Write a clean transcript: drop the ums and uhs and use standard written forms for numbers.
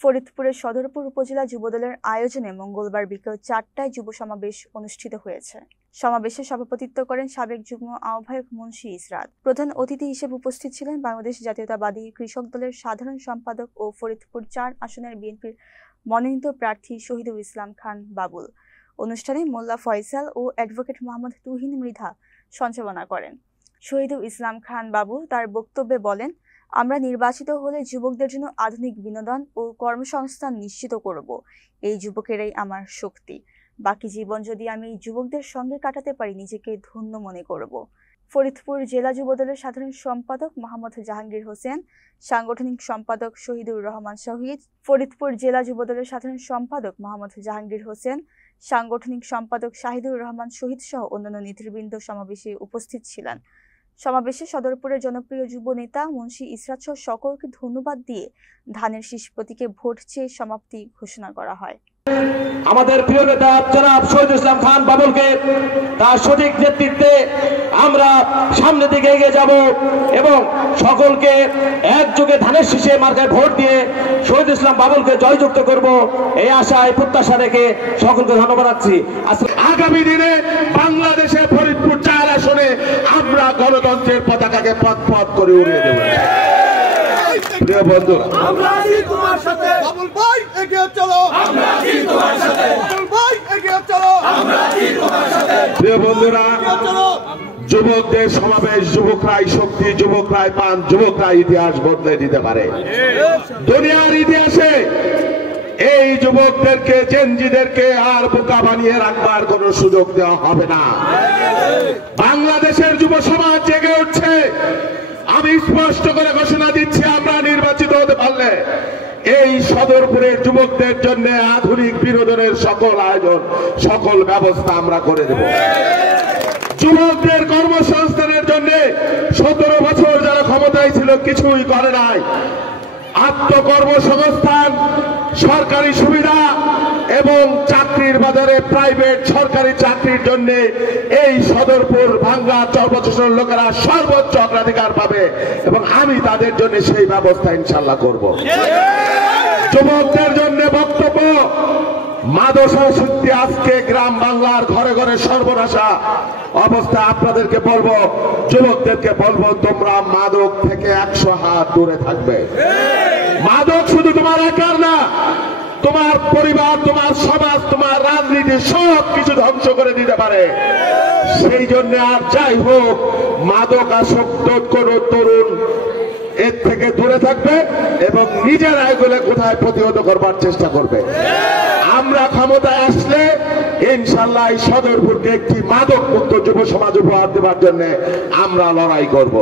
ফরিদপুরের সদরপুর উপজেলা যুবদলের আয়োজনে মঙ্গলবার বিকেল ৪টায় যুব সমাবেশ অনুষ্ঠিত হয়েছে। সমাবেশে সভাপতিত্ব করেন সাবেক যুগ্ম আহ্বায়ক মুন্সী ইসরাত। প্রধান অতিথি হিসেবে উপস্থিত ছিলেন বাংলাদেশ জাতীয়তাবাদী কৃষক দলের সাধারণ সম্পাদক ও ফরিদপুর ৪ আসনের বিএনপির মনোনীত প্রার্থী শহীদুল ইসলাম খান বাবুল। অনুষ্ঠানে মোল্লা ফয়সাল ও অ্যাডভোকেট মোহাম্মদ তুহিন মৃধা সঞ্চালনা করেন। শহীদুল ইসলাম খান বাবুল তার বক্তব্যে বলেন, আমরা নির্বাচিত হলে যুবকদের জন্য আধুনিক বিনোদন ও কর্মসংস্থান নিশ্চিত করব। এই যুবকেরাই আমার শক্তি। বাকি জীবন যদি আমি এই যুবকদের সঙ্গে কাটাতে পারি, নিজেকে ধন্য মনে করব। ফরিদপুর জেলা যুবদলের সাধারণ সম্পাদক মোহাম্মদ জাহাঙ্গীর হোসেন, সাংগঠনিক সম্পাদক শহীদুর রহমান শহীদ, ফরিদপুর জেলা যুবদলের সাধারণ সম্পাদক মোহাম্মদ জাহাঙ্গীর হোসেন, সাংগঠনিক সম্পাদক শাহিদুর রহমান শহীদ সহ অন্যান্য নেতৃবৃন্দ সমাবেশে উপস্থিত ছিলেন। সমাবেশে সদরপুরের জনপ্রিয় যুব নেতা মুন্সী ইসরাত সহ সকলকে ধন্যবাদ দিয়ে ধানের শীষ প্রতীকে ভোট চেয়ে সমাপ্তি ঘোষণা করা হয়। আমাদের প্রিয় নেতা জনাব শহীদুল ইসলাম খান বাবুলকে তার সঠিক নেতৃত্বে আমরা সামনের দিকে এগিয়ে যাব এবং সকলকে একযোগে ধানের শীষে মার্কায় ভোট দিয়ে শহীদুল ইসলাম বাবুলকে জয়যুক্ত করব, এই আশায় প্রত্যাশা রেখে সকলকে ধন্যবাদ জানাচ্ছি। আগামী দিনে বাংলাদেশে ফরিদপুর ৪ আসনে আমরা গণতন্ত্রের পতাকাকে পথ পথ করে উড়িয়ে দেব। প্রিয় বন্ধুরা, আমরা আছি তোমার সাথে। বাবুল ভাই এগিয়ে চলো, আমরা আছি তোমার সাথে। বাবুল ভাই এগিয়ে চলো, আমরা আছি তোমার সাথে। প্রিয় বন্ধুরা, যুবকদের সমাবেশ, যুবকরাই শক্তি, যুবকরাই পান, যুবকরাই ইতিহাস বদলে দিতে পারে। দুনিয়ার ইতিহাসে এই যুবকদেরকে, জেনজিদেরকে আর বোকা বানিয়ে রাখবার কোন সুযোগ দেওয়া হবে না। বাংলাদেশের যুব সমাজ জেগে উঠছে। আমি স্পষ্ট করে ঘোষণা দিচ্ছি, আমরা নির্বাচিত হতে পারলে এই সদরপুরের যুবকদের জন্য আধুনিক বিনোদনের সকল আয়োজন, সকল ব্যবস্থা আমরা করে দেব। যুবকদের কর্মসংস্থানের জন্য 17 বছর যারা ক্ষমতায় ছিল কিছুই করে নাই। আত্মকর্মসংস্থান, সরকারি সুবিধা এবং চাকরির বাজারে প্রাইভেট সরকারি চাকরির জন্য এই সদরপুর ভাঙ্গা চরপচরের লোকেরা সর্বোচ্চ অগ্রাধিকার পাবে এবং আমি তাদের জন্য সেই ব্যবস্থা ইনশাল্লাহ করব। যুবকদের জন্য বক্তব্য, মাদকাসক্তি আজকে গ্রাম বাংলার ঘরে ঘরে সর্বনাশা অবস্থা। আপনাদেরকে বলবো, যুবকদেরকে বলবো, তোমরা মাদক থেকে 100 হাত দূরে থাকবে। মাদক শুধু তোমার একার না, তোমার পরিবার, তোমার সমাজ, তোমার রাজনীতি সব কিছু ধ্বংস করে দিতে পারে। সেই জন্য আর যাই হোক, মাদক আসক্ত কোন তরুণ এর থেকে দূরে থাকবে এবং নিজের এগুলো কোথায় প্রতিহত করবার চেষ্টা করবে। আমরা ক্ষমতায় আসলে ইনশাল্লাহ এই সদরপুরকে একটি মাদক মুক্ত যুব সমাজ উপহার দেওয়ার জন্য আমরা লড়াই করব।